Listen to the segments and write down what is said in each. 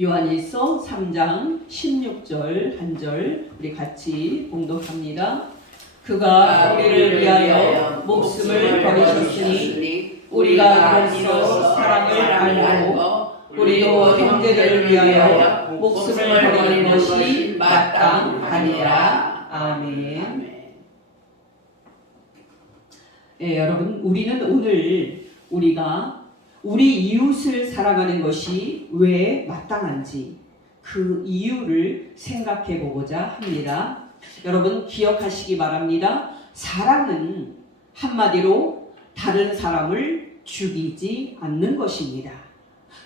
요한일서 3장 16절 한 절 우리 같이 봉독합니다. 그가 우리를 위하여 목숨을 버리셨으니 우리가 이로써 사랑을 알고 우리도 형제들을 위하여 목숨을 버리는 것이 마땅하니라. 아멘. 네, 여러분, 우리는 오늘 우리가 우리 이웃을 사랑하는 것이 왜 마땅한지 그 이유를 생각해 보고자 합니다. 여러분 기억하시기 바랍니다. 사랑은 한마디로 다른 사람을 죽이지 않는 것입니다.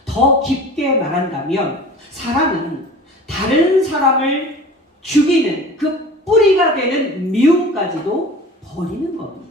더 깊게 말한다면 사랑은 다른 사람을 죽이는 그 뿌리가 되는 미움까지도 버리는 겁니다.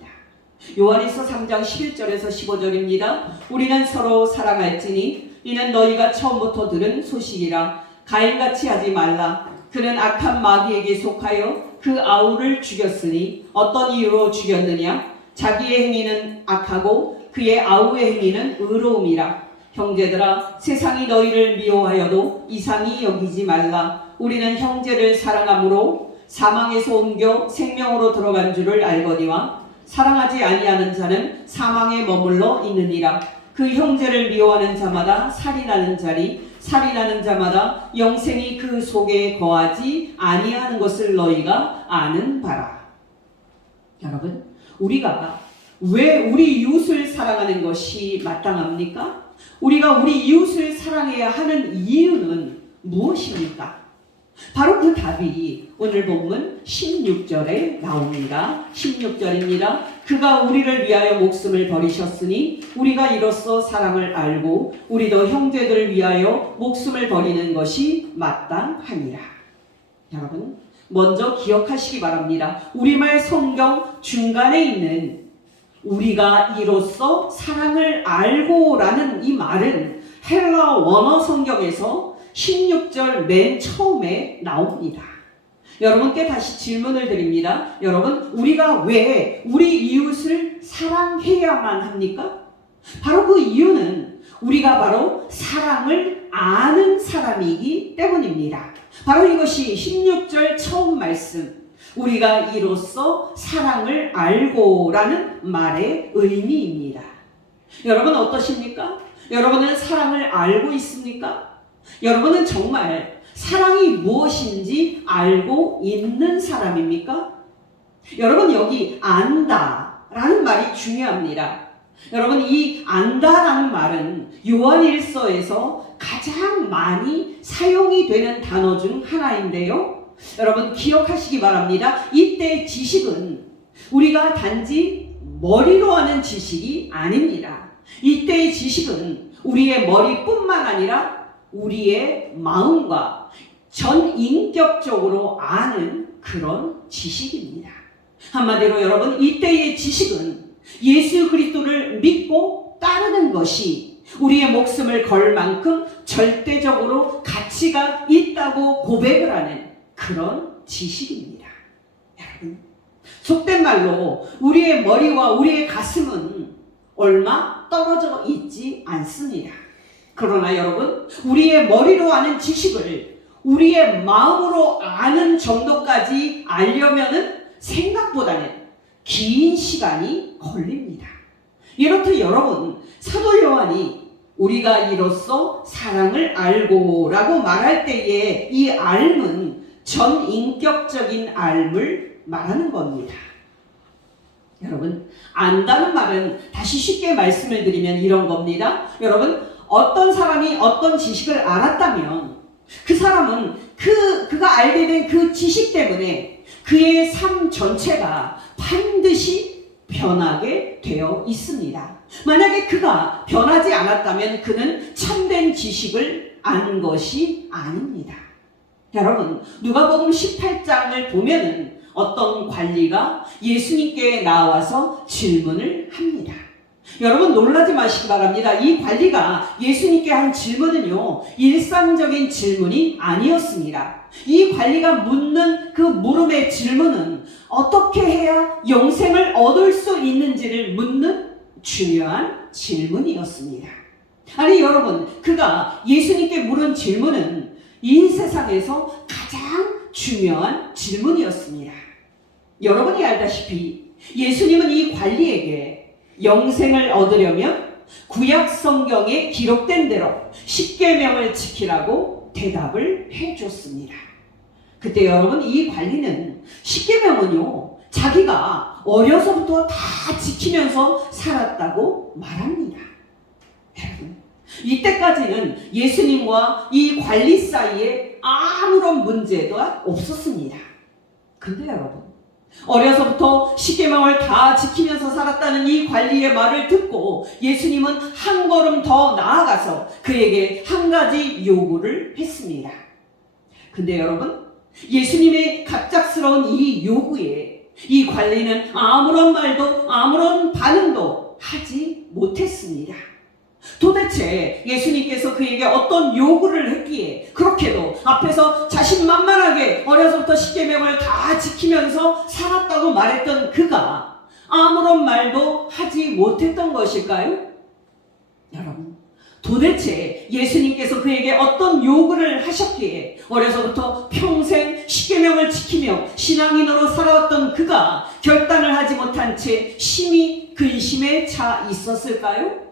요한일서 3장 11절에서 15절입니다. 우리는 서로 사랑할지니 이는 너희가 처음부터 들은 소식이라. 가인같이 하지 말라. 그는 악한 마귀에게 속하여 그 아우를 죽였으니 어떤 이유로 죽였느냐? 자기의 행위는 악하고 그의 아우의 행위는 의로움이라. 형제들아, 세상이 너희를 미워하여도 이상히 여기지 말라. 우리는 형제를 사랑함으로 사망에서 옮겨 생명으로 들어간 줄을 알거니와 사랑하지 아니하는 자는 사망에 머물러 있느니라. 그 형제를 미워하는 자마다 살인하는 자리, 살인하는 자마다 영생이 그 속에 거하지 아니하는 것을 너희가 아는 바라. 여러분, 우리가 왜 우리 이웃을 사랑하는 것이 마땅합니까? 우리가 우리 이웃을 사랑해야 하는 이유는 무엇입니까? 바로 그 답이 오늘 본문 16절에 나옵니다. 16절입니다. 그가 우리를 위하여 목숨을 버리셨으니 우리가 이로써 사랑을 알고 우리도 형제들을 위하여 목숨을 버리는 것이 마땅하니라. 여러분, 먼저 기억하시기 바랍니다. 우리말 성경 중간에 있는 우리가 이로써 사랑을 알고라는 이 말은 헬라 원어 성경에서 16절 맨 처음에 나옵니다. 여러분께 다시 질문을 드립니다. 여러분, 우리가 왜 우리 이웃을 사랑해야만 합니까? 바로 그 이유는 우리가 바로 사랑을 아는 사람이기 때문입니다. 바로 이것이 16절 처음 말씀, 우리가 이로써 사랑을 알고라는 말의 의미입니다. 여러분 어떠십니까? 여러분은 사랑을 알고 있습니까? 여러분은 정말 사랑이 무엇인지 알고 있는 사람입니까? 여러분, 여기 안다라는 말이 중요합니다. 여러분, 이 안다라는 말은 요한일서에서 가장 많이 사용이 되는 단어 중 하나인데요. 여러분 기억하시기 바랍니다. 이때 지식은 우리가 단지 머리로 하는 지식이 아닙니다. 이때의 지식은 우리의 머리뿐만 아니라 우리의 마음과 전인격적으로 아는 그런 지식입니다. 한마디로 여러분, 이때의 지식은 예수 그리스도를 믿고 따르는 것이 우리의 목숨을 걸 만큼 절대적으로 가치가 있다고 고백을 하는 그런 지식입니다. 여러분, 속된 말로 우리의 머리와 우리의 가슴은 얼마 떨어져 있지 않습니다. 그러나 여러분, 우리의 머리로 아는 지식을 우리의 마음으로 아는 정도까지 알려면은 생각보다는 긴 시간이 걸립니다. 이렇듯 여러분, 사도 요한이 우리가 이로써 사랑을 알고 라고 말할 때에 이 알은 전인격적인 알을 말하는 겁니다. 여러분, 안다는 말은 다시 쉽게 말씀을 드리면 이런 겁니다. 여러분, 어떤 사람이 어떤 지식을 알았다면 그 사람은 그가 알게 된 그 지식 때문에 그의 삶 전체가 반드시 변하게 되어 있습니다. 만약에 그가 변하지 않았다면 그는 참된 지식을 안 것이 아닙니다. 여러분, 누가복음 18장을 보면은 어떤 관리가 예수님께 나와서 질문을 합니다. 여러분 놀라지 마시기 바랍니다. 이 관리가 예수님께 한 질문은요, 일상적인 질문이 아니었습니다. 이 관리가 묻는 그 물음의 질문은 어떻게 해야 영생을 얻을 수 있는지를 묻는 중요한 질문이었습니다. 아니 여러분, 그가 예수님께 물은 질문은 이 세상에서 가장 중요한 질문이었습니다. 여러분이 알다시피 예수님은 이 관리에게 영생을 얻으려면 구약 성경에 기록된 대로 십계명을 지키라고 대답을 해줬습니다. 그때 여러분, 이 관리는 십계명은요, 자기가 어려서부터 다 지키면서 살았다고 말합니다. 여러분, 이때까지는 예수님과 이 관리 사이에 아무런 문제가 없었습니다. 근데 여러분, 어려서부터 십계명을 다 지키면서 살았다는 이 관리의 말을 듣고 예수님은 한 걸음 더 나아가서 그에게 한 가지 요구를 했습니다. 근데 여러분, 예수님의 갑작스러운 이 요구에 이 관리는 아무런 말도 아무런 반응도 하지 못했습니다. 도대체 예수님께서 그에게 어떤 요구를 했기에 그렇게도 앞에서 자신만만하게 어려서부터 십계명을 다 지키면서 살았다고 말했던 그가 아무런 말도 하지 못했던 것일까요? 여러분, 도대체 예수님께서 그에게 어떤 요구를 하셨기에 어려서부터 평생 십계명을 지키며 신앙인으로 살아왔던 그가 결단을 하지 못한 채 심히 근심에 차 있었을까요?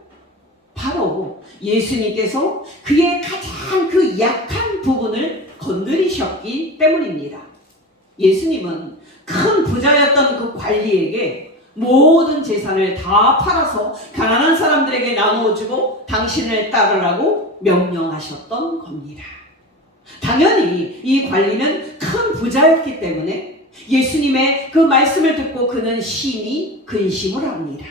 바로 예수님께서 그의 가장 그 약한 부분을 건드리셨기 때문입니다. 예수님은 큰 부자였던 그 관리에게 모든 재산을 다 팔아서 가난한 사람들에게 나누어주고 당신을 따르라고 명령하셨던 겁니다. 당연히 이 관리는 큰 부자였기 때문에 예수님의 그 말씀을 듣고 그는 심히 근심을 합니다.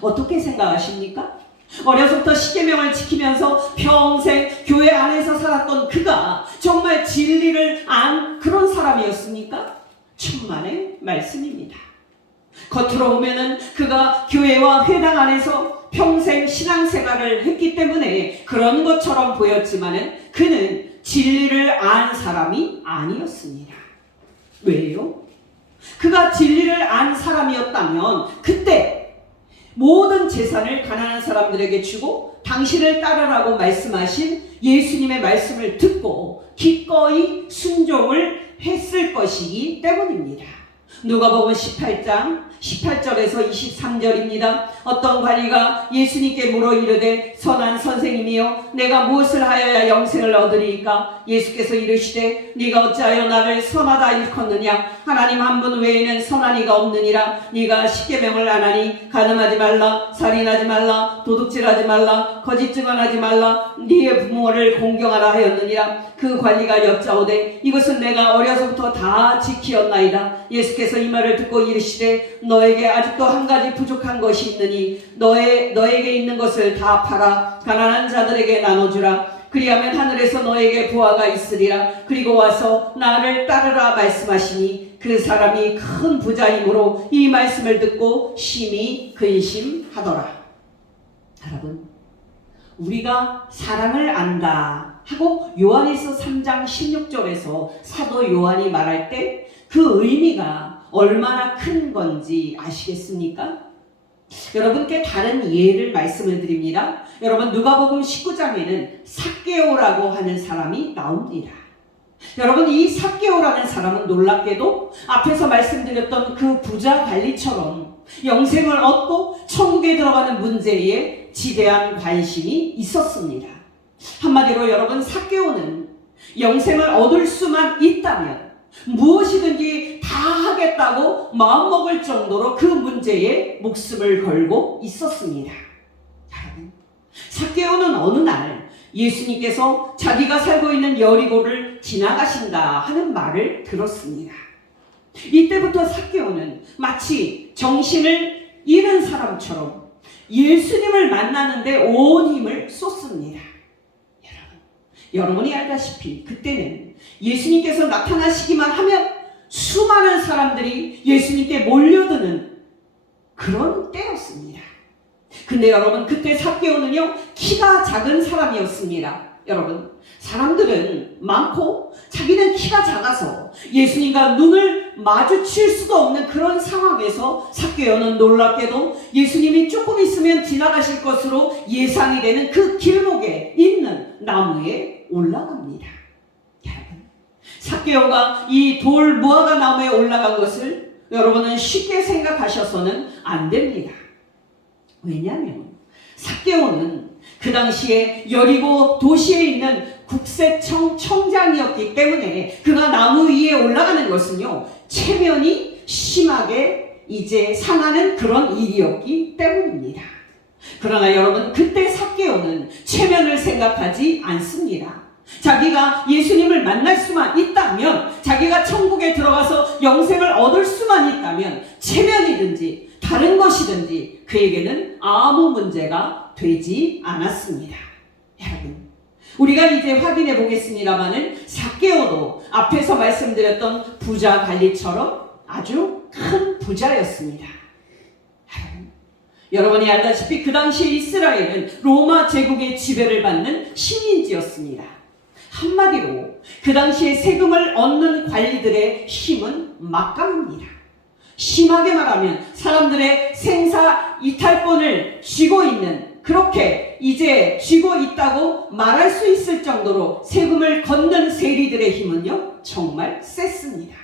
어떻게 생각하십니까? 어려서부터 십계명을 지키면서 평생 교회 안에서 살았던 그가 정말 진리를 안 그런 사람이었습니까? 천만의 말씀입니다. 겉으로 보면은 그가 교회와 회당 안에서 평생 신앙생활을 했기 때문에 그런 것처럼 보였지만은 그는 진리를 안 사람이 아니었습니다. 왜요? 그가 진리를 안 사람이었다면 그때 모든 재산을 가난한 사람들에게 주고 당신을 따르라고 말씀하신 예수님의 말씀을 듣고 기꺼이 순종을 했을 것이기 때문입니다. 누가복음 18장 18절에서 23절입니다. 어떤 관리가 예수님께 물어 이르되 선한 선생님이여 내가 무엇을 하여야 영생을 얻으리이까? 예수께서 이르시되 네가 어찌하여 나를 선하다 일컫느냐? 하나님 한 분 외에는 선한 이가 없느니라. 네가 십계명을 안 하니 간음하지 말라, 살인하지 말라, 도둑질하지 말라, 거짓 증언하지 말라, 네의 부모를 공경하라 하였느니라. 그 관리가 여짜오되 이것은 내가 어려서부터 다 지키었나이다. 예수께서 이 말을 듣고 이르시되 너에게 아직도 한 가지 부족한 것이 있느니 너에게 있는 것을 다 팔아 가난한 자들에게 나눠주라. 그리하면 하늘에서 너에게 보화가 있으리라. 그리고 와서 나를 따르라 말씀하시니 그 사람이 큰 부자이므로 이 말씀을 듣고 심히 근심하더라. 여러분, 우리가 사랑을 안다 하고 요한일서 3장 16절에서 사도 요한이 말할 때 그 의미가 얼마나 큰 건지 아시겠습니까? 여러분께 다른 예를 말씀을 드립니다. 여러분, 누가복음 19장에는 삭개오라고 하는 사람이 나옵니다. 여러분, 이 삭개오라는 사람은 놀랍게도 앞에서 말씀드렸던 그 부자 관리처럼 영생을 얻고 천국에 들어가는 문제에 지대한 관심이 있었습니다. 한마디로 여러분, 삭개오는 영생을 얻을 수만 있다면 무엇이든지 다 하겠다고 마음먹을 정도로 그 문제에 목숨을 걸고 있었습니다. 여러분, 삭개오는 어느 날 예수님께서 자기가 살고 있는 여리고를 지나가신다 하는 말을 들었습니다. 이때부터 삭개오는 마치 정신을 잃은 사람처럼 예수님을 만나는데 온 힘을 쏟습니다. 여러분이 알다시피 그때는 예수님께서 나타나시기만 하면 수많은 사람들이 예수님께 몰려드는 그런 때였습니다. 근데 여러분, 그때 삭개오는요, 키가 작은 사람이었습니다. 여러분, 사람들은 많고 자기는 키가 작아서 예수님과 눈을 마주칠 수도 없는 그런 상황에서 삭개오는 놀랍게도 예수님이 조금 있으면 지나가실 것으로 예상이 되는 그 길목에 있는 나무에 올라갑니다. 여러분, 삭개오가 이 돌 무화과 나무에 올라간 것을 여러분은 쉽게 생각하셔서는 안 됩니다. 왜냐하면 삭개오는 그 당시에 여리고 도시에 있는 국세청 청장이었기 때문에 그가 나무 위에 올라가는 것은요, 체면이 심하게 이제 상하는 그런 일이었기 때문입니다. 그러나 여러분, 그때 삭개오는 체면을 생각하지 않습니다. 자기가 예수님을 만날 수만 있다면, 자기가 천국에 들어가서 영생을 얻을 수만 있다면, 체면이든지 다른 것이든지 그에게는 아무 문제가 되지 않았습니다. 여러분, 우리가 이제 확인해 보겠습니다마는 삭개오도 앞에서 말씀드렸던 부자 관리처럼 아주 큰 부자였습니다. 여러분이 알다시피 그 당시 이스라엘은 로마 제국의 지배를 받는 식민지였습니다. 한마디로 그 당시에 세금을 얻는 관리들의 힘은 막강합니다. 심하게 말하면 사람들의 생사 이탈권을 쥐고 있는, 그렇게 이제 쥐고 있다고 말할 수 있을 정도로 세금을 걷는 세리들의 힘은요, 정말 셌습니다.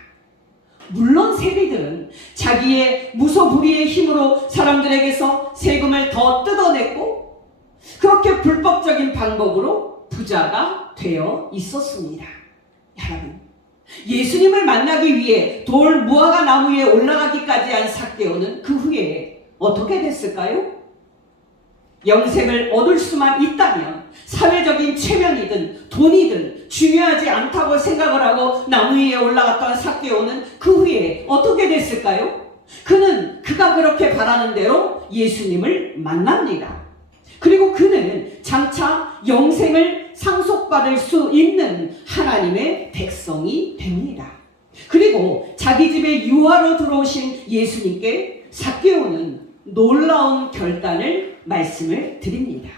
물론 세리들은 자기의 무소불위의 힘으로 사람들에게서 세금을 더 뜯어냈고 그렇게 불법적인 방법으로 부자가 되어 있었습니다. 여러분, 예수님을 만나기 위해 돌 무화과 나무 위에 올라가기까지 한 삭개오는 그 후에 어떻게 됐을까요? 영생을 얻을 수만 있다면 사회적인 체면이든 돈이든 중요하지 않다고 생각을 하고 나무 위에 올라갔던 삭개오는 그 후에 어떻게 됐을까요? 그는 그가 그렇게 바라는 대로 예수님을 만납니다. 그리고 그는 장차 영생을 상속받을 수 있는 하나님의 백성이 됩니다. 그리고 자기 집에 유아로 들어오신 예수님께 삭개오는 놀라운 결단을 말씀을 드립니다.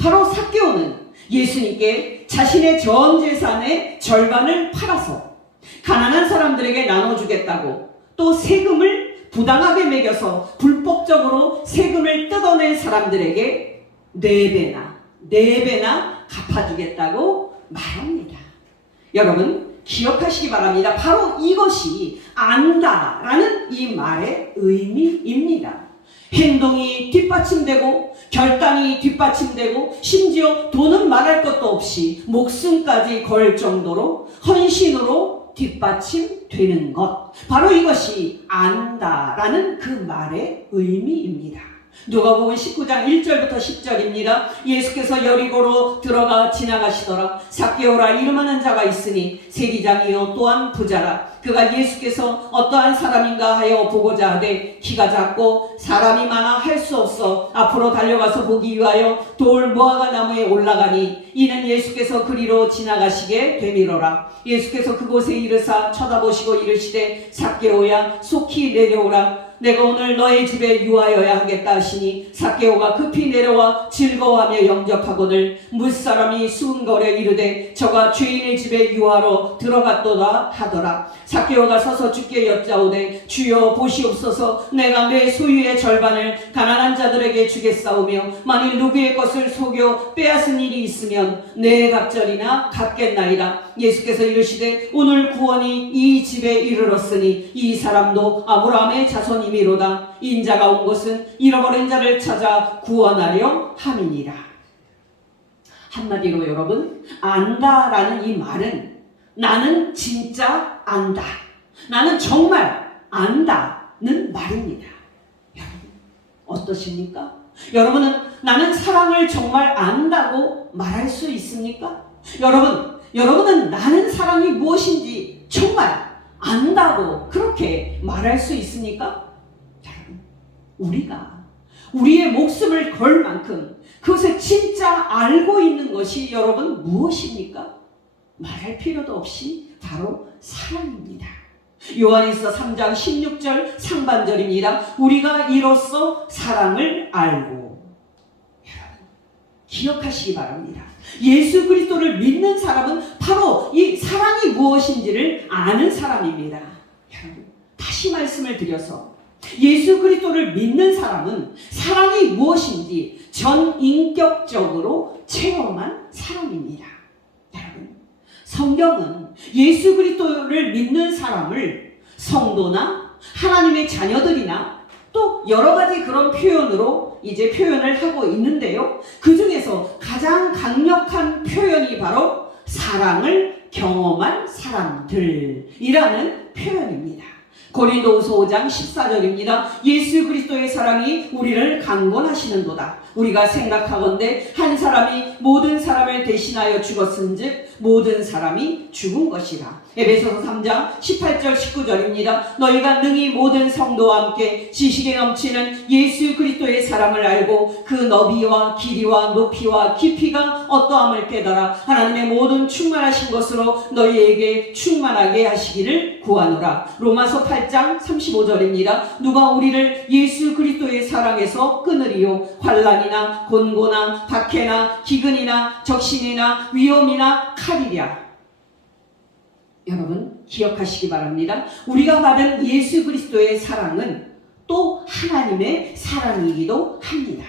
바로 삭개오는 예수님께 자신의 전 재산의 절반을 팔아서 가난한 사람들에게 나눠주겠다고, 또 세금을 부당하게 매겨서 불법적으로 세금을 뜯어낸 사람들에게 4배나 갚아주겠다고 말합니다. 여러분, 기억하시기 바랍니다. 바로 이것이 안다라는 이 말의 의미입니다. 행동이 뒷받침되고 결단이 뒷받침되고 심지어 돈은 말할 것도 없이 목숨까지 걸 정도로 헌신으로 뒷받침되는 것, 바로 이것이 안다라는 그 말의 의미입니다. 누가복음 19장 1절부터 10절입니다. 예수께서 여리고로 들어가 지나가시더라. 삭개오라 이름하는 자가 있으니 세리장이요 또한 부자라. 그가 예수께서 어떠한 사람인가 하여 보고자 하되 키가 작고 사람이 많아 할 수 없어 앞으로 달려가서 보기 위하여 돌 무화과 나무에 올라가니 이는 예수께서 그리로 지나가시게 되미로라. 예수께서 그곳에 이르사 쳐다보시고 이르시되 삭개오야 속히 내려오라. 내가 오늘 너의 집에 유하여야 하겠다 하시니 삭개오가 급히 내려와 즐거워하며 영접하거늘 무사람이 수군거려 이르되 저가 죄인의 집에 유하러 들어갔도다 하더라. 삭개오가 서서 주께 여짜오되 주여 보시옵소서, 내가 내 소유의 절반을 가난한 자들에게 주겠사오며 만일 누구의 것을 속여 빼앗은 일이 있으면 내 갑절이나 갚겠나이다. 예수께서 이르시되 오늘 구원이 이 집에 이르렀으니 이 사람도 아브라함의 자손이미로다. 인자가 온 것은 잃어버린 자를 찾아 구원하려 함이니라. 한마디로 여러분, 안다라는 이 말은 나는 진짜 안다, 나는 정말 안다는 말입니다. 여러분, 어떠십니까? 여러분은 나는 사랑을 정말 안다고 말할 수 있습니까? 여러분은 나는 사랑이 무엇인지 정말 안다고 그렇게 말할 수 있습니까? 여러분, 우리가 우리의 목숨을 걸 만큼 그것을 진짜 알고 있는 것이 여러분 무엇입니까? 말할 필요도 없이 바로 사랑입니다. 요한일서 3장 16절 상반절입니다. 우리가 이로써 사랑을 알고 기억하시기 바랍니다. 예수 그리스도를 믿는 사람은 바로 이 사랑이 무엇인지를 아는 사람입니다. 여러분, 다시 말씀을 드려서 예수 그리스도를 믿는 사람은 사랑이 무엇인지 전인격적으로 체험한 사람입니다. 여러분, 성경은 예수 그리스도를 믿는 사람을 성도나 하나님의 자녀들이나 또 여러 가지 그런 표현으로 이제 표현을 하고 있는데요. 그 중에서 가장 강력한 표현이 바로 사랑을 경험한 사람들이라는 표현입니다. 고린도후서 5장 14절입니다. 예수 그리스도의 사랑이 우리를 강권하시는도다. 우리가 생각하건대 한 사람이 모든 사람을 대신하여 죽었은즉 모든 사람이 죽은 것이라. 에베소서 3장 18절 19절입니다. 너희가 능히 모든 성도와 함께 지식에 넘치는 예수 그리스도의 사랑을 알고 그 너비와 길이와 높이와 깊이가 어떠함을 깨달아 하나님의 모든 충만하신 것으로 너희에게 충만하게 하시기를 구하노라. 로마서 8장 35절입니다. 누가 우리를 예수 그리스도의 사랑에서 끊으리요. 환난이나 곤고나 박해나 기근이나 적신이나 위험이나 칼이랴. 여러분, 기억하시기 바랍니다. 우리가 받은 예수 그리스도의 사랑은 또 하나님의 사랑이기도 합니다.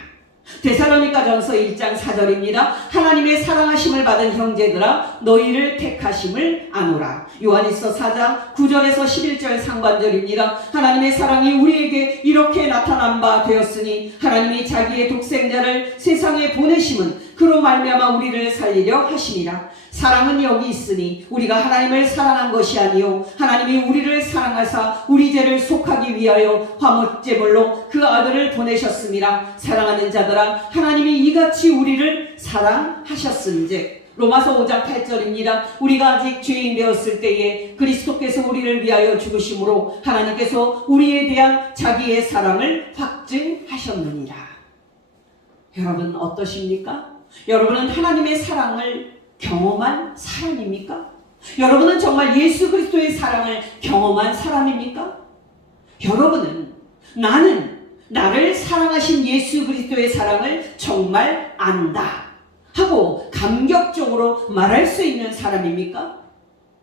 데살로니가전서 1장 4절입니다. 하나님의 사랑하심을 받은 형제들아 너희를 택하심을 아노라. 요한일서 4장 9절에서 11절 상반절입니다. 하나님의 사랑이 우리에게 이렇게 나타난 바 되었으니 하나님이 자기의 독생자를 세상에 보내심은 그로 말미암아 우리를 살리려 하심이라. 사랑은 여기 있으니 우리가 하나님을 사랑한 것이 아니요 하나님이 우리를 사랑하사 우리 죄를 속하기 위하여 화목제물로 그 아들을 보내셨음이라. 사랑하는 자들아 하나님이 이같이 우리를 사랑하셨은즉. 로마서 5장 8절입니다. 우리가 아직 죄인 되었을 때에 그리스도께서 우리를 위하여 죽으심으로 하나님께서 우리에 대한 자기의 사랑을 확증하셨느니라. 여러분, 어떠십니까? 여러분은 하나님의 사랑을 경험한 사람입니까? 여러분은 정말 예수 그리스도의 사랑을 경험한 사람입니까? 여러분은 나는 나를 사랑하신 예수 그리스도의 사랑을 정말 안다 하고 감격적으로 말할 수 있는 사람입니까?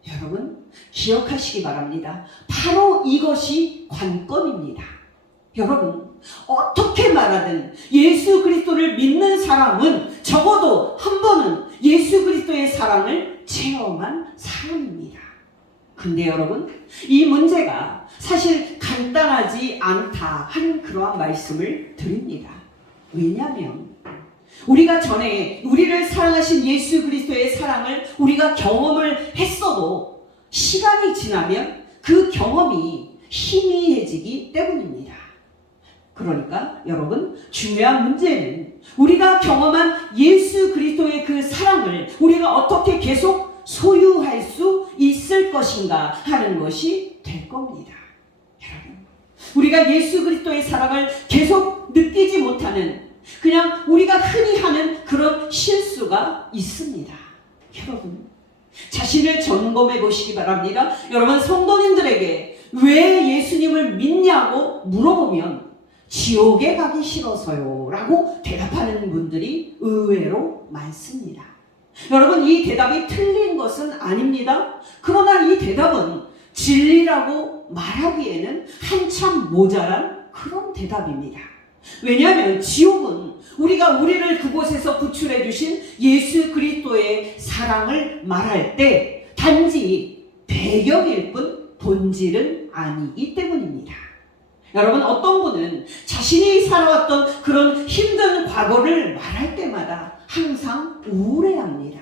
여러분, 기억하시기 바랍니다. 바로 이것이 관건입니다. 여러분, 어떻게 말하든 예수 그리스도를 믿는 사람은 적어도 한 번은 예수 그리스도의 사랑을 체험한 사람입니다. 근데 여러분, 이 문제가 사실 간단하지 않다 하는 그러한 말씀을 드립니다. 왜냐하면 우리가 전에 우리를 사랑하신 예수 그리스도의 사랑을 우리가 경험을 했어도 시간이 지나면 그 경험이 희미해지기 때문입니다. 그러니까 여러분, 중요한 문제는 우리가 경험한 예수 그리스도의 그 사랑을 우리가 어떻게 계속 소유할 수 있을 것인가 하는 것이 될 겁니다. 여러분, 우리가 예수 그리스도의 사랑을 계속 느끼지 못하는 그냥 우리가 흔히 하는 그런 실수가 있습니다. 여러분, 자신을 점검해 보시기 바랍니다. 여러분, 성도님들에게 왜 예수님을 믿냐고 물어보면 지옥에 가기 싫어서요 라고 대답하는 분들이 의외로 많습니다. 여러분, 이 대답이 틀린 것은 아닙니다. 그러나 이 대답은 진리라고 말하기에는 한참 모자란 그런 대답입니다. 왜냐하면 지옥은 우리를 그곳에서 구출해 주신 예수 그리스도의 사랑을 말할 때 단지 배경일 뿐 본질은 아니기 때문입니다. 여러분, 어떤 분은 자신이 살아왔던 그런 힘든 과거를 말할 때마다 항상 우울해합니다.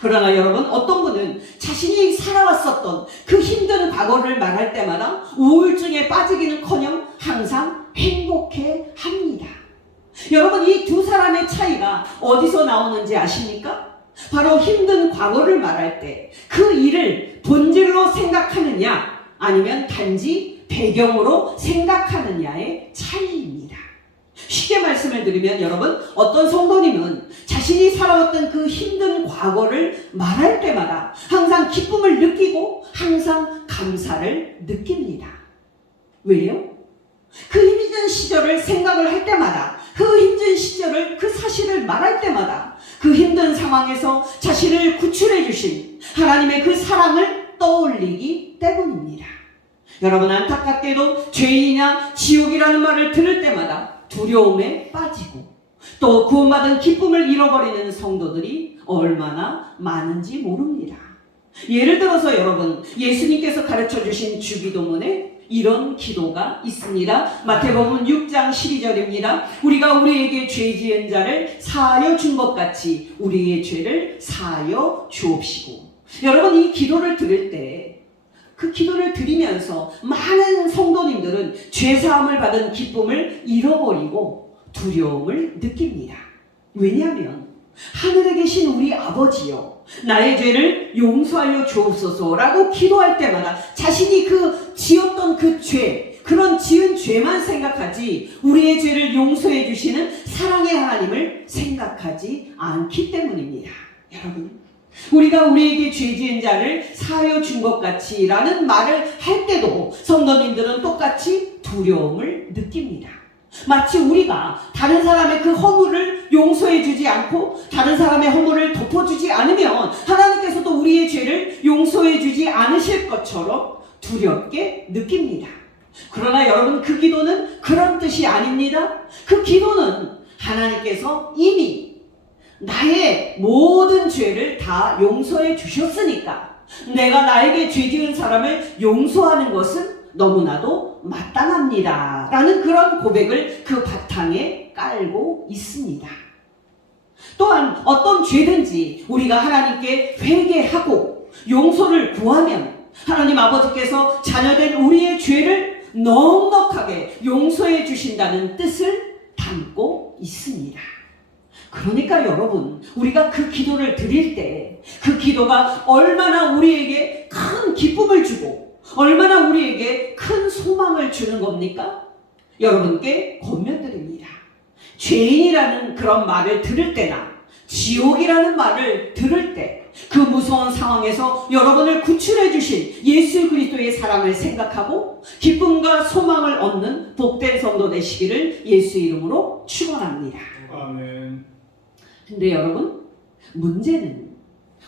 그러나 여러분, 어떤 분은 자신이 살아왔었던 그 힘든 과거를 말할 때마다 우울증에 빠지기는커녕 항상 행복해합니다. 여러분, 이 두 사람의 차이가 어디서 나오는지 아십니까? 바로 힘든 과거를 말할 때 그 일을 본질로 생각하느냐 아니면 단지 배경으로 생각하느냐의 차이입니다. 쉽게 말씀을 드리면 여러분, 어떤 성도님은 자신이 살아왔던 그 힘든 과거를 말할 때마다 항상 기쁨을 느끼고 항상 감사를 느낍니다. 왜요? 그 힘든 시절을 생각을 할 때마다 그 힘든 시절을, 그 사실을 말할 때마다 그 힘든 상황에서 자신을 구출해 주신 하나님의 그 사랑을 떠올리기 때문입니다. 여러분, 안타깝게도 죄인이나 지옥이라는 말을 들을 때마다 두려움에 빠지고 또 구원받은 기쁨을 잃어버리는 성도들이 얼마나 많은지 모릅니다. 예를 들어서 여러분, 예수님께서 가르쳐 주신 주기도문에 이런 기도가 있습니다. 마태복음 6장 12절입니다. 우리가 우리에게 죄 지은 자를 사하여 준 것 같이 우리의 죄를 사하여 주옵시고. 여러분, 이 기도를 들을 때 그 기도를 드리면서 많은 성도님들은 죄사함을 받은 기쁨을 잃어버리고 두려움을 느낍니다. 왜냐하면 하늘에 계신 우리 아버지여, 나의 죄를 용서하여 주옵소서라고 기도할 때마다 자신이 그 지었던 그 죄, 그런 지은 죄만 생각하지 우리의 죄를 용서해 주시는 사랑의 하나님을 생각하지 않기 때문입니다. 여러분, 우리가 우리에게 죄 지은 자를 사하여 준 것 같이 라는 말을 할 때도 성도님들은 똑같이 두려움을 느낍니다. 마치 우리가 다른 사람의 그 허물을 용서해 주지 않고 다른 사람의 허물을 덮어주지 않으면 하나님께서도 우리의 죄를 용서해 주지 않으실 것처럼 두렵게 느낍니다. 그러나 여러분, 그 기도는 그런 뜻이 아닙니다. 그 기도는 하나님께서 이미 나의 모든 죄를 다 용서해 주셨으니까 내가 나에게 죄 지은 사람을 용서하는 것은 너무나도 마땅합니다 라는 그런 고백을 그 바탕에 깔고 있습니다. 또한 어떤 죄든지 우리가 하나님께 회개하고 용서를 구하면 하나님 아버지께서 자녀된 우리의 죄를 넉넉하게 용서해 주신다는 뜻을 담고 있습니다. 그러니까 여러분, 우리가 그 기도를 드릴 때 그 기도가 얼마나 우리에게 큰 기쁨을 주고 얼마나 우리에게 큰 소망을 주는 겁니까? 여러분께 권면드립니다. 죄인이라는 그런 말을 들을 때나 지옥이라는 말을 들을 때 그 무서운 상황에서 여러분을 구출해 주신 예수 그리스도의 사랑을 생각하고 기쁨과 소망을 얻는 복된 성도 되시기를 예수 이름으로 축원합니다. 아멘. 근데 여러분, 문제는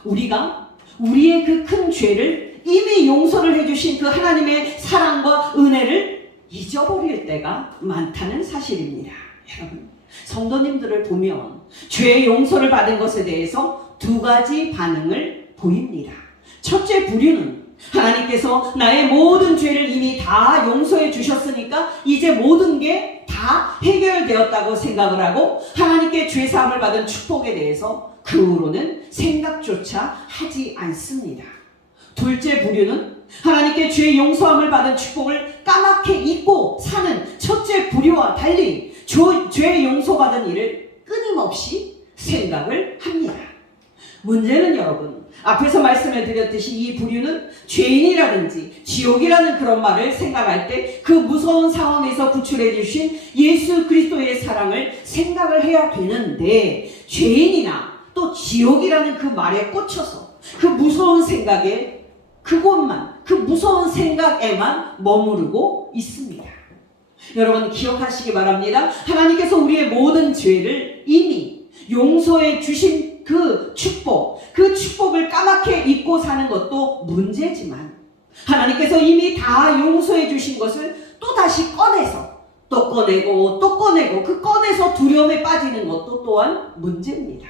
우리가 우리의 그 큰 죄를 이미 용서를 해주신 그 하나님의 사랑과 은혜를 잊어버릴 때가 많다는 사실입니다. 여러분, 성도님들을 보면 죄의 용서를 받은 것에 대해서 두 가지 반응을 보입니다. 첫째 부류는 하나님께서 나의 모든 죄를 이미 다 용서해 주셨으니까 이제 모든 게 다 해결되었다고 생각을 하고 하나님께 죄사함을 받은 축복에 대해서 그 후로는 생각조차 하지 않습니다. 둘째 부류는 하나님께 죄 용서함을 받은 축복을 까맣게 잊고 사는 첫째 부류와 달리 죄 용서받은 일을 끊임없이 생각을 합니다. 문제는 여러분, 앞에서 말씀을 드렸듯이 이 부류는 죄인이라든지 지옥이라는 그런 말을 생각할 때 그 무서운 상황에서 구출해 주신 예수 그리스도의 사랑을 생각을 해야 되는데 죄인이나 또 지옥이라는 그 말에 꽂혀서 그 무서운 생각에 그곳만, 그 무서운 생각에만 머무르고 있습니다. 여러분, 기억하시기 바랍니다. 하나님께서 우리의 모든 죄를 이미 용서해 주신 그 축복을 까맣게 잊고 사는 것도 문제지만 하나님께서 이미 다 용서해 주신 것을 또 다시 꺼내서 또 꺼내고 그 꺼내서 두려움에 빠지는 것도 또한 문제입니다.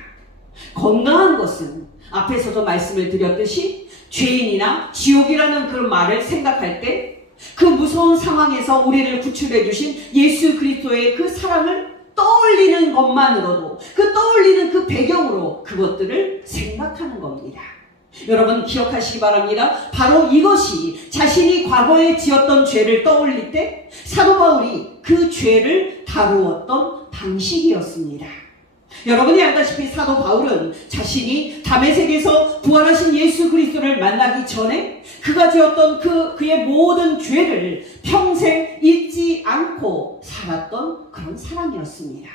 건강한 것은 앞에서도 말씀을 드렸듯이 죄인이나 지옥이라는 그 말을 생각할 때 그 무서운 상황에서 우리를 구출해 주신 예수 그리스도의 그 사랑을 떠올리는 것만으로도 그 떠올리는 그 배경으로 그것들을 생각하는 겁니다. 여러분, 기억하시기 바랍니다. 바로 이것이 자신이 과거에 지었던 죄를 떠올릴 때 사도 바울이 그 죄를 다루었던 방식이었습니다. 여러분이 알다시피 사도 바울은 자신이 다메섹에서 부활하신 예수 그리스도를 만나기 전에 그가 지었던 그의 모든 죄를 평생 잊지 않고 살았던 그런 사람이었습니다.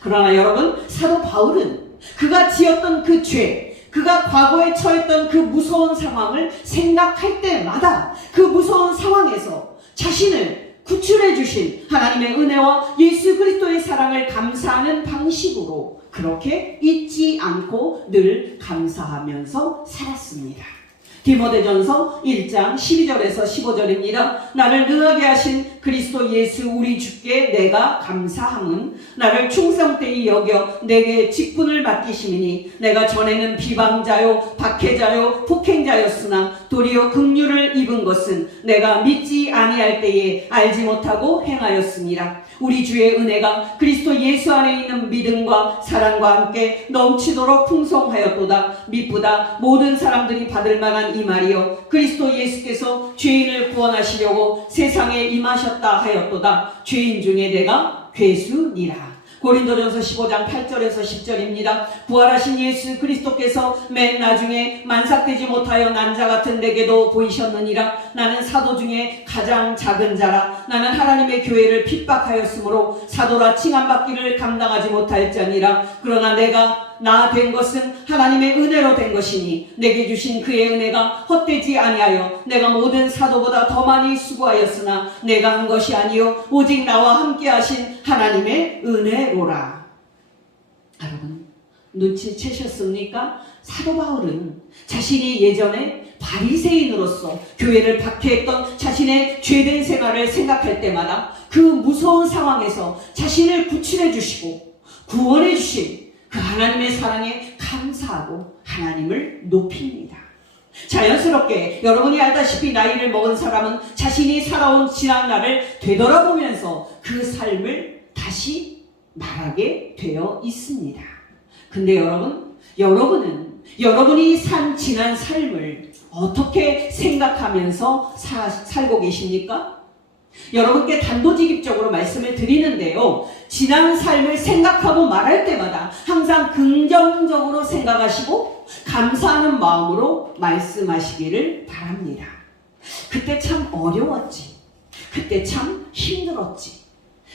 그러나 여러분, 사도 바울은 그가 지었던 그 죄, 그가 과거에 처했던 그 무서운 상황을 생각할 때마다 그 무서운 상황에서 자신을 구출해 주신 하나님의 은혜와 예수 그리스도의 사랑을 감사하는 방식으로 그렇게 잊지 않고 늘 감사하면서 살았습니다. 디모데전서 1장 12절에서 15절입니다. 나를 능하게 하신 그리스도 예수 우리 주께 내가 감사함은 나를 충성되이 여겨 내게 직분을 맡기심이니 내가 전에는 비방자요 박해자요 폭행자였으나 도리어 긍휼을 입은 것은 내가 믿지 아니할 때에 알지 못하고 행하였습니다. 우리 주의 은혜가 그리스도 예수 안에 있는 믿음과 사랑과 함께 넘치도록 풍성하였도다. 미쁘다 모든 사람들이 받을 만한 이 말이요 그리스도 예수께서 죄인을 구원하시려고 세상에 임하셨다 하였도다. 죄인 중에 내가 괴수니라. 고린도전서 15장 8절에서 10절입니다. 부활하신 예수 그리스도께서 맨 나중에 만삭되지 못하여 난자 같은 내게도 보이셨느니라. 나는 사도 중에 가장 작은 자라. 나는 하나님의 교회를 핍박하였으므로 사도라 칭함받기를 감당하지 못할지니라. 그러나 내가 나 된 것은 하나님의 은혜로 된 것이니 내게 주신 그의 은혜가 헛되지 아니하여 내가 모든 사도보다 더 많이 수고하였으나 내가 한 것이 아니요 오직 나와 함께 하신 하나님의 은혜로라. 여러분 눈치채셨습니까? 사도 바울은 자신이 예전에 바리새인으로서 교회를 박해했던 자신의 죄된 생활을 생각할 때마다 그 무서운 상황에서 자신을 구출해 주시고 구원해 주신 그 하나님의 사랑에 감사하고 하나님을 높입니다. 자연스럽게 여러분이 알다시피 나이를 먹은 사람은 자신이 살아온 지난 날을 되돌아보면서 그 삶을 다시 말하게 되어 있습니다. 근데 여러분은 여러분이 산 지난 삶을 어떻게 생각하면서 살고 계십니까? 여러분께 단도직입적으로 말씀을 드리는데요. 지난 삶을 생각하고 말할 때마다 항상 긍정적으로 생각하시고 감사하는 마음으로 말씀하시기를 바랍니다. 그때 참 어려웠지. 그때 참 힘들었지.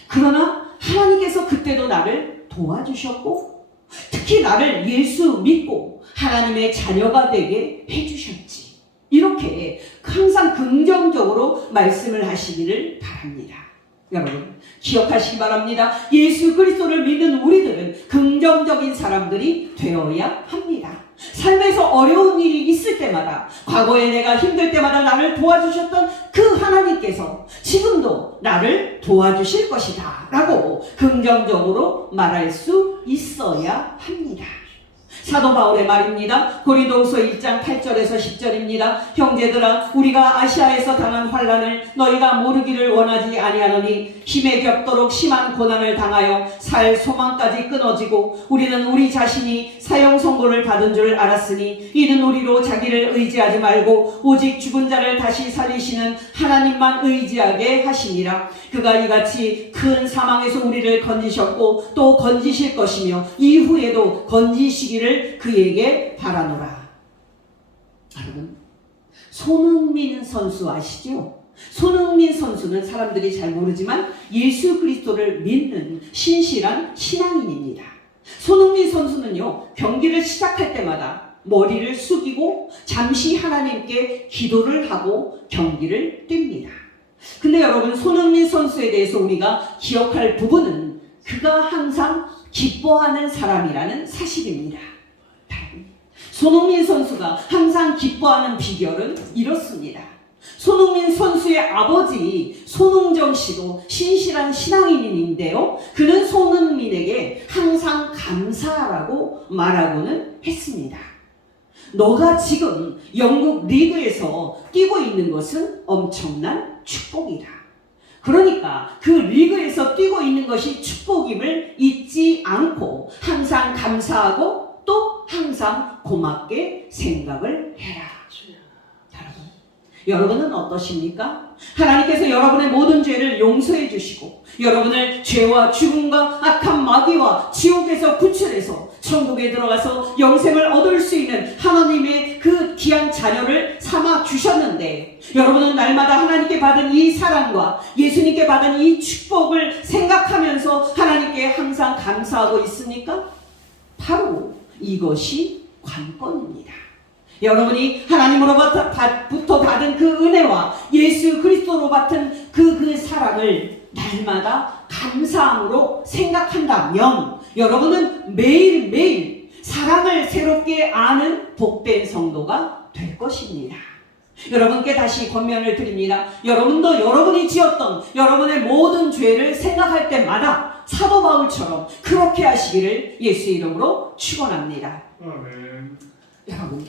그러나 하나님께서 그때도 나를 도와주셨고 특히 나를 예수 믿고 하나님의 자녀가 되게 해주셨지. 이렇게 항상 긍정적으로 말씀을 하시기를 바랍니다. 여러분 기억하시기 바랍니다. 예수 그리스도를 믿는 우리들은 긍정적인 사람들이 되어야 합니다. 삶에서 어려운 일이 있을 때마다 과거에 내가 힘들 때마다 나를 도와주셨던 그 하나님께서 지금도 나를 도와주실 것이다 라고 긍정적으로 말할 수 있어야 합니다. 사도 바울의 말입니다. 고린도후서 1장 8절에서 10절입니다. 형제들아 우리가 아시아에서 당한 환난을 너희가 모르기를 원하지 아니하노니 힘에 겹도록 심한 고난을 당하여 살 소망까지 끊어지고 우리는 우리 자신이 사형 선고를 받은 줄 알았으니 이는 우리로 자기를 의지하지 말고 오직 죽은 자를 다시 살리시는 하나님만 의지하게 하시니라. 그가 이같이 큰 사망에서 우리를 건지셨고 또 건지실 것이며 이후에도 건지시기를 그에게 바라노라. 여러분 손흥민 선수 아시죠? 손흥민 선수는 사람들이 잘 모르지만 예수 그리스도를 믿는 신실한 신앙인입니다. 손흥민 선수는요 경기를 시작할 때마다 머리를 숙이고 잠시 하나님께 기도를 하고 경기를 뜁니다. 근데 여러분 손흥민 선수에 대해서 우리가 기억할 부분은 그가 항상 기뻐하는 사람이라는 사실입니다. 손흥민 선수가 항상 기뻐하는 비결은 이렇습니다. 손흥민 선수의 아버지 손흥정 씨도 신실한 신앙인인데요. 그는 손흥민에게 항상 감사하라고 말하고는 했습니다. 너가 지금 영국 리그에서 뛰고 있는 것은 엄청난 축복이다. 그러니까 그 리그에서 뛰고 있는 것이 축복임을 잊지 않고 항상 감사하고 또 항상 고맙게 생각을 해라. 여러분은 어떠십니까? 하나님께서 여러분의 모든 죄를 용서해 주시고 여러분을 죄와 죽음과 악한 마귀와 지옥에서 구출해서 천국에 들어가서 영생을 얻을 수 있는 하나님의 그 귀한 자녀를 삼아 주셨는데 여러분은 날마다 하나님께 받은 이 사랑과 예수님께 받은 이 축복을 생각하면서 하나님께 항상 감사하고 있습니까? 바로 이것이 관건입니다. 여러분이 하나님으로부터 받은 그 은혜와 예수 그리스도로 받은 그 사랑을 날마다 감사함으로 생각한다면 여러분은 매일매일 사랑을 새롭게 아는 복된 성도가 될 것입니다. 여러분께 다시 권면을 드립니다. 여러분도 여러분이 지었던 여러분의 모든 죄를 생각할 때마다 사도 바울처럼 그렇게 하시기를 예수 이름으로 축원합니다. 아멘. 여러분,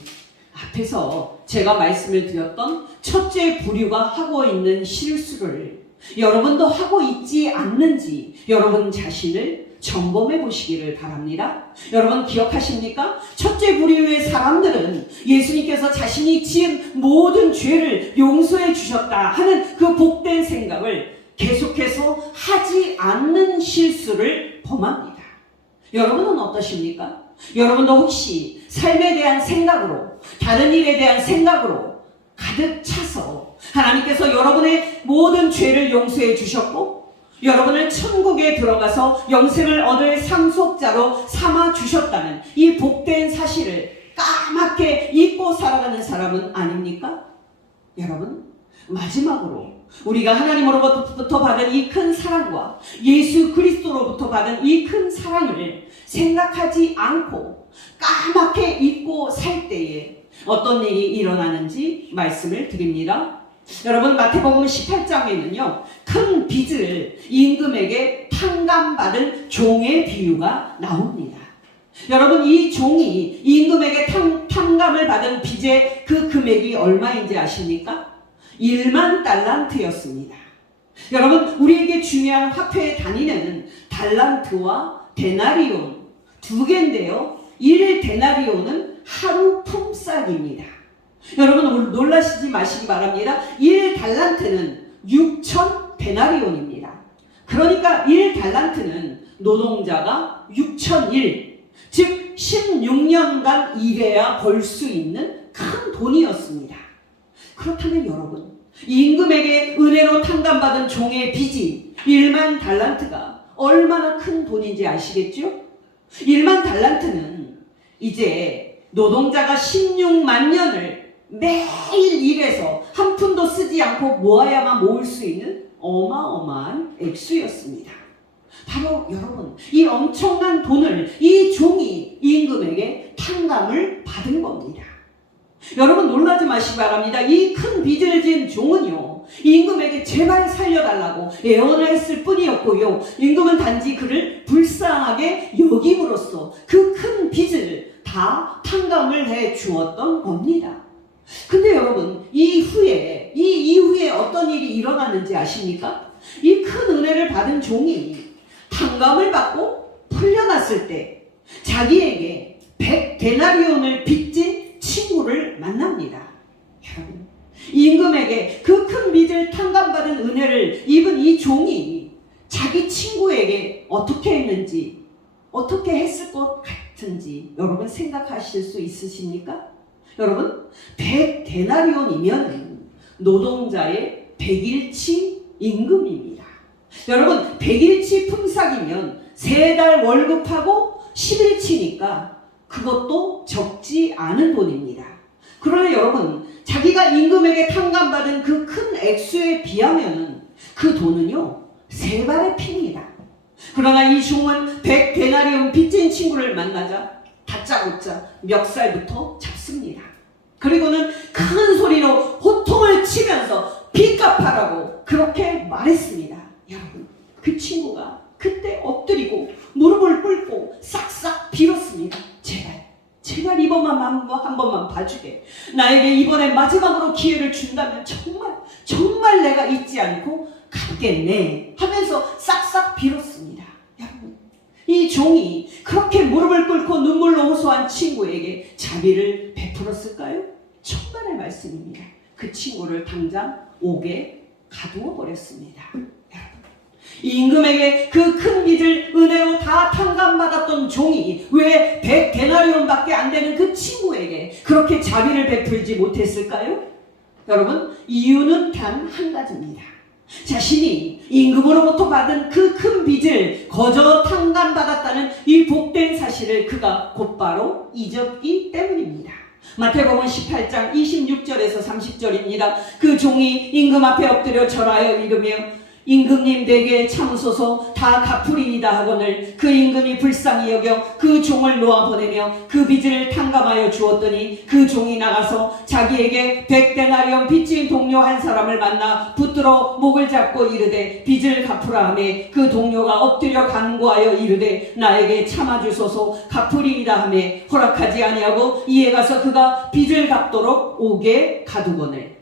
앞에서 제가 말씀을 드렸던 첫째 부류가 하고 있는 실수를 여러분도 하고 있지 않는지 여러분 자신을 점검해 보시기를 바랍니다. 여러분 기억하십니까? 첫째 부류의 사람들은 예수님께서 자신이 지은 모든 죄를 용서해 주셨다 하는 그 복된 생각을 계속해서 하지 않는 실수를 범합니다. 여러분은 어떠십니까? 여러분도 혹시 삶에 대한 생각으로, 다른 일에 대한 생각으로 가득 차서 하나님께서 여러분의 모든 죄를 용서해 주셨고 여러분을 천국에 들어가서 영생을 얻을 상속자로 삼아 주셨다는 이 복된 사실을 까맣게 잊고 살아가는 사람은 아닙니까? 여러분, 마지막으로 우리가 하나님으로부터 받은 이 큰 사랑과 예수 그리스도로부터 받은 이 큰 사랑을 생각하지 않고 까맣게 잊고 살 때에 어떤 일이 일어나는지 말씀을 드립니다. 여러분, 마태복음 18장에는요 큰 빚을 임금에게 탕감받은 종의 비유가 나옵니다. 여러분, 이 종이 임금에게 탕감을 받은 빚의 그 금액이 얼마인지 아십니까? 1만 달란트였습니다. 여러분, 우리에게 중요한 화폐의 단위는 달란트와 데나리온 두 개인데요, 1데나리온은 하루 품삯입니다. 여러분 놀라시지 마시기 바랍니다. 1달란트는 6,000데나리온입니다. 그러니까 1달란트는 노동자가 6,000일, 즉 16년간 일해야 벌 수 있는 큰 돈이었습니다. 그렇다면 여러분, 임금에게 은혜로 탕감받은 종의 빚이 1만 달란트가 얼마나 큰 돈인지 아시겠죠? 1만 달란트는 이제 노동자가 16만 년을 매일 일해서 한 푼도 쓰지 않고 모아야만 모을 수 있는 어마어마한 액수였습니다. 바로 여러분, 이 엄청난 돈을 이 종이 임금에게 탕감을 받은 겁니다. 여러분 놀라지 마시기 바랍니다. 이 큰 빚을 진 종은요 임금에게 제발 살려달라고 애원을 했을 뿐이었고요, 임금은 단지 그를 불쌍하게 여김으로써 그 큰 빚을 다 탕감을 해 주었던 겁니다. 근데 여러분, 이 이후에 어떤 일이 일어났는지 아십니까? 이 큰 은혜를 받은 종이 탕감을 받고 풀려났을 때 자기에게 100데나리온을 빚진 친구를 만납니다. 여러분, 임금에게 그 큰 빚을 탕감받은 은혜를 입은 이 종이 자기 친구에게 어떻게 했는지, 어떻게 했을 것 같은지 여러분 생각하실 수 있으십니까? 여러분, 100데나리온이면 노동자의 100일치 임금입니다. 여러분, 100일치 품삯이면 3달 월급하고 10일치니까 그것도 적지 않은 돈입니다. 그러나 여러분, 자기가 임금에게 탕감받은 그 큰 액수에 비하면 그 돈은요 3발의 피입니다. 그러나 이 종은 100데나리온 빚진 친구를 만나자 다짜고짜 멱살부터 잡습니다. 그리고는 큰 소리로 호통을 치면서 빚 갚아라고 그렇게 말했습니다. 여러분, 그 친구가 그때 엎드리고 무릎을 꿇고 싹싹 빌었습니다. 제발 이번만 한 번만 봐주게. 나에게 이번에 마지막으로 기회를 준다면 정말 내가 잊지 않고 갚겠네 하면서 싹싹 빌었습니다. 여러분, 이 종이 그렇게 무릎을 꿇고 눈물로 호소한 친구에게 자비를 베풀었을까요? 천만의 말씀입니다. 그 친구를 당장 옥에 가두어 버렸습니다. 이 임금에게 그 큰 빚을 은혜로 다 탕감받았던 종이 왜 100데나리온밖에 안 되는 그 친구에게 그렇게 자비를 베풀지 못했을까요? 여러분, 이유는 단 한 가지입니다. 자신이 임금으로부터 받은 그 큰 빚을 거저 탕감받았다는 이 복된 사실을 그가 곧바로 잊었기 때문입니다. 마태복음 18장 26절에서 30절입니다. 그 종이 임금 앞에 엎드려 절하여 이르며 임금님 내게 참으소서 다 갚으리이다 하거늘 그 임금이 불쌍히 여겨 그 종을 놓아보내며 그 빚을 탕감하여 주었더니 그 종이 나가서 자기에게 100데나리온 빚진 동료 한 사람을 만나 붙들어 목을 잡고 이르되 빚을 갚으라 하며 그 동료가 엎드려 간구하여 이르되 나에게 참아주소서 갚으리이다 하며 허락하지 아니하고 이에 가서 그가 빚을 갚도록 옥에 가두거늘.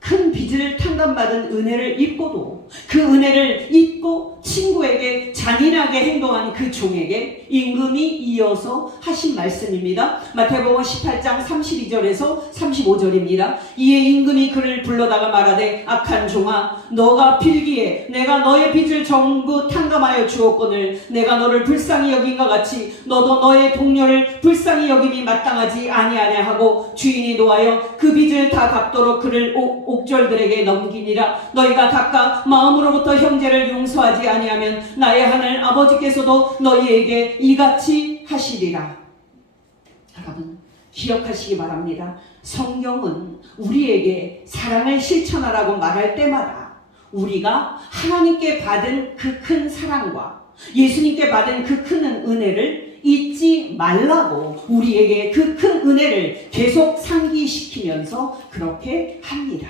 큰 빚을 탕감받은 은혜를 잊고도 그 은혜를 잊고 친구에게 잔인하게 행동한 그 종에게 임금이 이어서 하신 말씀입니다. 마태복음 18장 32절에서 35절입니다. 이에 임금이 그를 불러다가 말하되 악한 종아 너가 빌기에 내가 너의 빚을 전부 탕감하여 주었거늘 내가 너를 불쌍히 여긴과 같이 너도 너의 동료를 불쌍히 여김이 마땅하지 아니하냐 하고 주인이 노하여 그 빚을 다 갚도록 그를 옥졸들에게 넘기니라. 너희가 각각 마음으로부터 형제를 용서하지 아니하면 나의 하늘 아버지께서도 너희에게 이같이 하시리라. 여러분 기억하시기 바랍니다. 성경은 우리에게 사랑을 실천하라고 말할 때마다 우리가 하나님께 받은 그 큰 사랑과 예수님께 받은 그 큰 은혜를 잊지 말라고 우리에게 그 큰 은혜를 계속 상기시키면서 그렇게 합니다.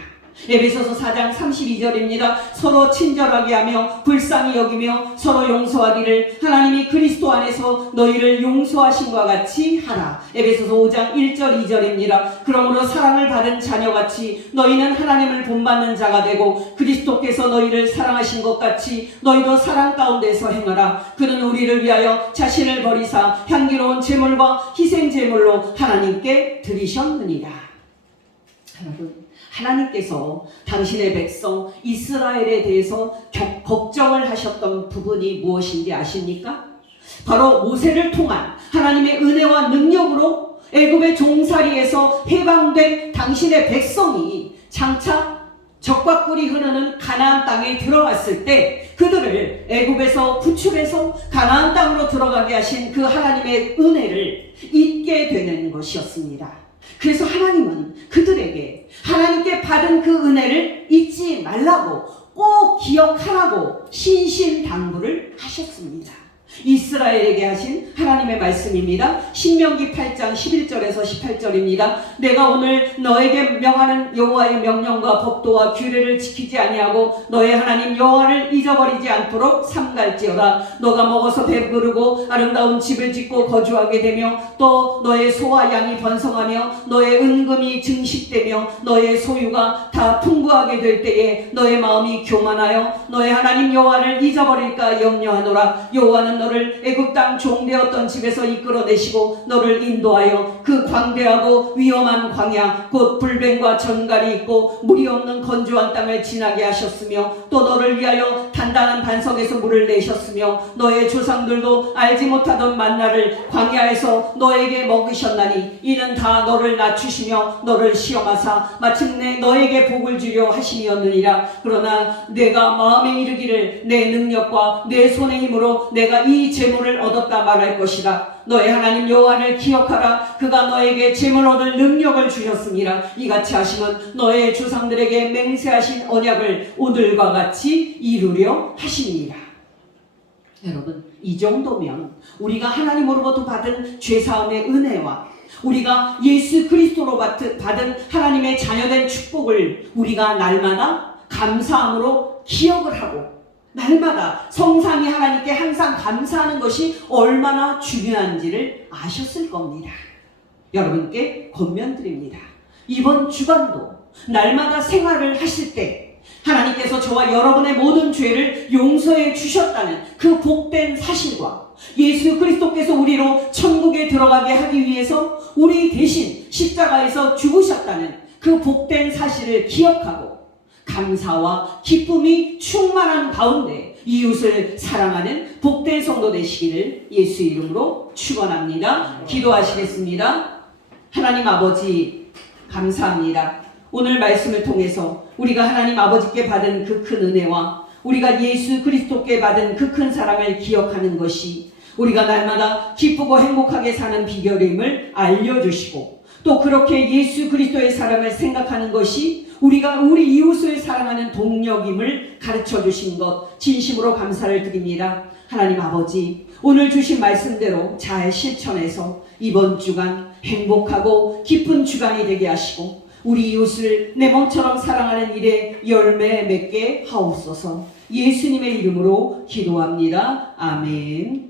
에베소서 4장 32절입니다. 서로 친절하게 하며 불쌍히 여기며 서로 용서하기를 하나님이 그리스도 안에서 너희를 용서하신 것 같이 하라. 에베소서 5장 1절 2절입니다. 그러므로 사랑을 받은 자녀같이 너희는 하나님을 본받는 자가 되고 그리스도께서 너희를 사랑하신 것 같이 너희도 사랑 가운데서 행하라. 그는 우리를 위하여 자신을 버리사 향기로운 제물과 희생 제물로 하나님께 드리셨느니라. 여러분 하나님께서 당신의 백성 이스라엘에 대해서 걱정을 하셨던 부분이 무엇인지 아십니까? 바로 모세를 통한 하나님의 은혜와 능력으로 애굽의 종살이에서 해방된 당신의 백성이 장차 적과 꿀이 흐르는 가나안 땅에 들어갔을 때 그들을 애굽에서 구출해서 가나안 땅으로 들어가게 하신 그 하나님의 은혜를 잊게 되는 것이었습니다. 그래서 하나님은 그들에게 하나님께 받은 그 은혜를 잊지 말라고 꼭 기억하라고 신신당부를 하셨습니다. 이스라엘에게 하신 하나님의 말씀입니다. 신명기 8장 11절에서 18절입니다. 내가 오늘 너에게 명하는 여호와의 명령과 법도와 규례를 지키지 아니하고 너의 하나님 여호와를 잊어버리지 않도록 삼갈지어다. 너가 먹어서 배부르고 아름다운 집을 짓고 거주하게 되며 또 너의 소와 양이 번성하며 너의 은금이 증식되며 너의 소유가 다 풍부하게 될 때에 너의 마음이 교만하여 너의 하나님 여호와를 잊어버릴까 염려하노라. 여호와는 너를 애굽 땅 종되었던 집에서 이끌어내시고 너를 인도하여 그 광대하고 위험한 광야 곧 불뱀과 전갈이 있고 물이 없는 건조한 땅을 지나게 하셨으며 또 너를 위하여 단단한 반석에서 물을 내셨으며 너의 조상들도 알지 못하던 만나를 광야에서 너에게 먹으셨나니 이는 다 너를 낮추시며 너를 시험하사 마침내 너에게 복을 주려 하심이었느니라. 그러나 내가 마음에 이르기를 내 능력과 내 손의 힘으로 내가 이 재물을 얻었다 말할 것이다. 너의 하나님 여호와를 기억하라. 그가 너에게 재물 얻을 능력을 주셨습니다. 이같이 하심은 너의 조상들에게 맹세하신 언약을 오늘과 같이 이루려 하십니다. 여러분 이 정도면 우리가 하나님으로부터 받은 죄사함의 은혜와 우리가 예수 그리스도로 받은 하나님의 자녀된 축복을 우리가 날마다 감사함으로 기억을 하고 날마다 성삼위 하나님께 항상 감사하는 것이 얼마나 중요한지를 아셨을 겁니다. 여러분께 권면드립니다. 이번 주간도 날마다 생활을 하실 때 하나님께서 저와 여러분의 모든 죄를 용서해 주셨다는 그 복된 사실과 예수 그리스도께서 우리로 천국에 들어가게 하기 위해서 우리 대신 십자가에서 죽으셨다는 그 복된 사실을 기억하고 감사와 기쁨이 충만한 가운데 이웃을 사랑하는 복된 성도 되시기를 예수 이름으로 축원합니다. 기도하시겠습니다. 하나님 아버지 감사합니다. 오늘 말씀을 통해서 우리가 하나님 아버지께 받은 그 큰 은혜와 우리가 예수 그리스도께 받은 그 큰 사랑을 기억하는 것이 우리가 날마다 기쁘고 행복하게 사는 비결임을 알려주시고 또 그렇게 예수 그리스도의 사랑을 생각하는 것이 우리가 우리 이웃을 사랑하는 동력임을 가르쳐 주신 것 진심으로 감사를 드립니다. 하나님 아버지, 오늘 주신 말씀대로 잘 실천해서 이번 주간 행복하고 기쁜 주간이 되게 하시고 우리 이웃을 내 몸처럼 사랑하는 일에 열매 맺게 하옵소서. 예수님의 이름으로 기도합니다. 아멘.